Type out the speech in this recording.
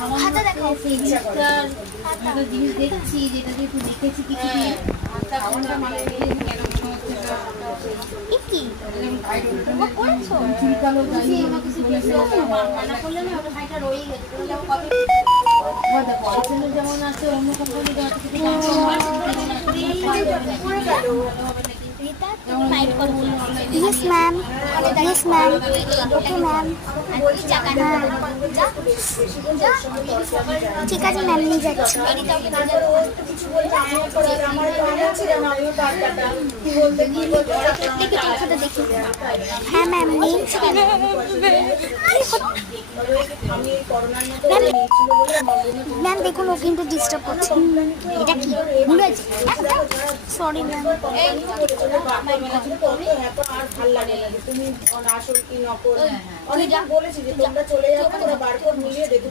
খাতা দেখাও। একটা জিনিস দেখছি যেটা দিয়ে তুই দেখেছি কিছু দিয়ে সাবানটা মানে কেন মনে হচ্ছে এ কি করেছো? চুলকালো বুঝি আমাকে কিছু বলেছো, মানা করলে না ওটা ভাইটা রয়েই গেছে। তুমি যেমন কত দেখো এখানে যেমন আছে অন্য কোম্পানি পড়ে গেল। রিতা তুমি ফাইট করো। Yes ma'am, yes ma'am, okay ma'am. বলছি টাকা না যা যা। ঠিক আছে ম্যাম, নিয়ে যাচ্ছি। কিছু বলতে আমার ছিল না, আমিও টাকাটা কি বলতে কি বলতে প্রত্যেককে টাকাটা দেখি। হ্যাঁ ম্যাম, নিয়েছি। আমি করোনার মতো নিয়েছিল বলে ম্যাম দেখুন ও কিন্তু ডিস্টার্ব করছে। এটা কি ভুল হয়েছে? Sorry ma'am. আর ভাল লাগে না তুমি আসল কি নকল। অনেক বলেছি যে তোমরা চলে যাবে, তোমরা বারকোড মিলিয়ে দেখো।